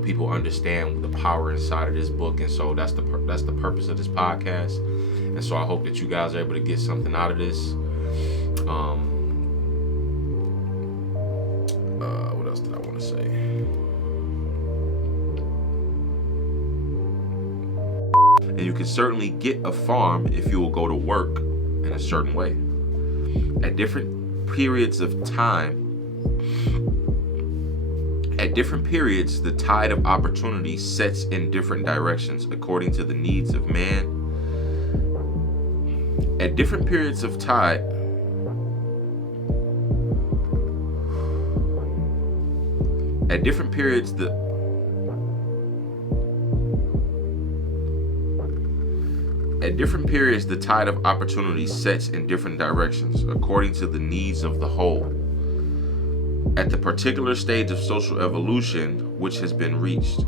help people understand the power inside of this book. And so that's the purpose of this podcast. And so I hope that you guys are able to get something out of this. What else did I want to say? And you can certainly get a farm if you will go to work in a certain way. At different periods of time, the tide of opportunity sets in different directions according to the needs of man. At different periods of time, the tide of opportunity sets in different directions according to the needs of the whole. At the particular stage of social evolution which has been reached.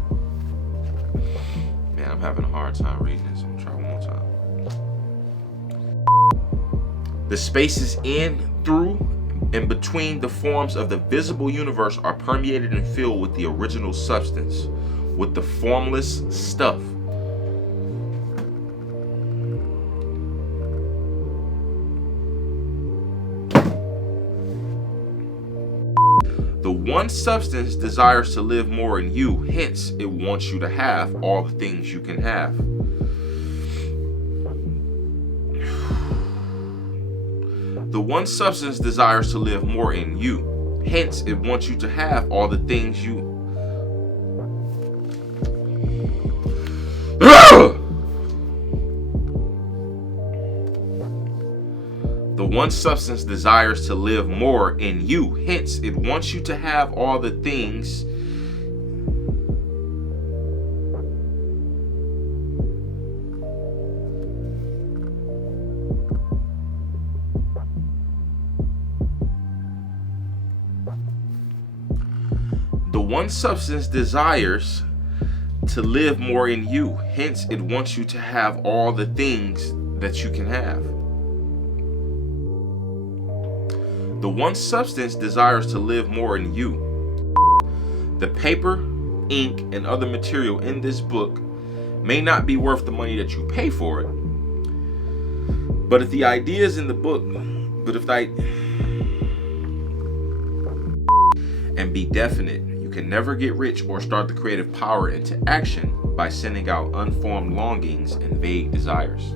Man, I'm having a hard time reading this. I'm gonna try one more time. The spaces in, through, and between the forms of the visible universe are permeated and filled with the original substance, with the formless stuff. The one substance desires to live more in you, hence it wants you to have all the things you can have. The one substance desires to live more in you, hence it wants you to have all the things you... The one substance desires to live more in you, hence it wants you to have all the things The one substance desires to live more in you, hence it wants you to have all the things that you can have. The one substance desires to live more in you. The paper, ink, and other material in this book may not be worth the money that you pay for it. But if the ideas in the book, and be definite, you can never get rich or start the creative power into action by sending out unformed longings and vague desires.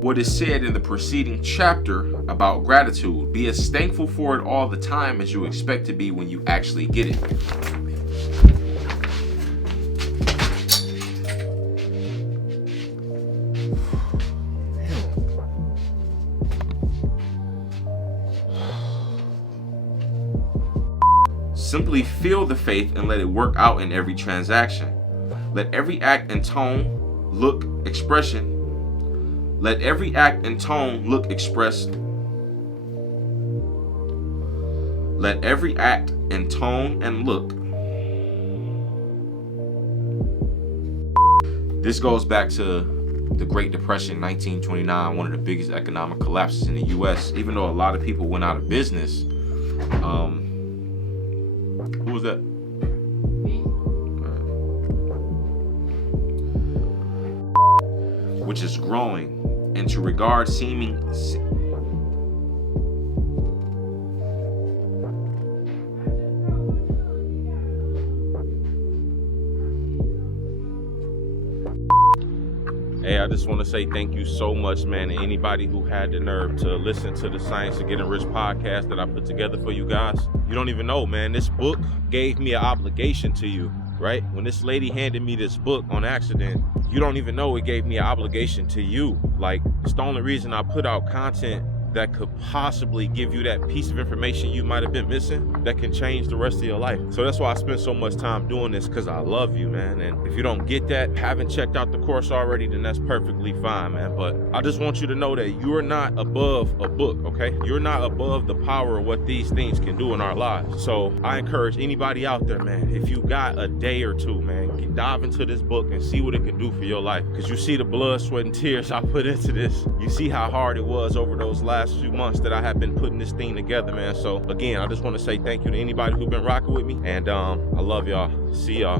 What is said in the preceding chapter about gratitude. Be as thankful for it all the time as you expect to be when you actually get it. Simply feel the faith and let it work out in every transaction. Let every act and tone, look, expression. Let every act and tone, look, expressed. Let every act and tone and look. This goes back to the Great Depression, 1929, one of the biggest economic collapses in the U.S. Even though a lot of people went out of business. Who was that? Which is growing, and to regard seeming. Hey, I just want to say thank you so much, man, to anybody who had the nerve to listen to the Science of Getting Rich podcast that I put together for you guys. You don't even know, man, this book gave me an obligation to you, right? When this lady handed me this book on accident, you don't even know it gave me an obligation to you. Like, it's the only reason I put out content that could possibly give you that piece of information you might have been missing that can change the rest of your life. So that's why I spend so much time doing this, because I love you, man. And if you don't get that, haven't checked out the course already, then that's perfectly fine, man. But I just want you to know that you're not above a book, okay? You're not above the power of what these things can do in our lives. So I encourage anybody out there, man, if you got a day or two, man, dive into this book and see what it can do for your life. Because you see the blood, sweat, and tears I put into this. You see how hard it was over those last few months that I have been putting this thing together, man. So again, I just want to say thank you to anybody who's been rocking with me, and I love y'all. See y'all.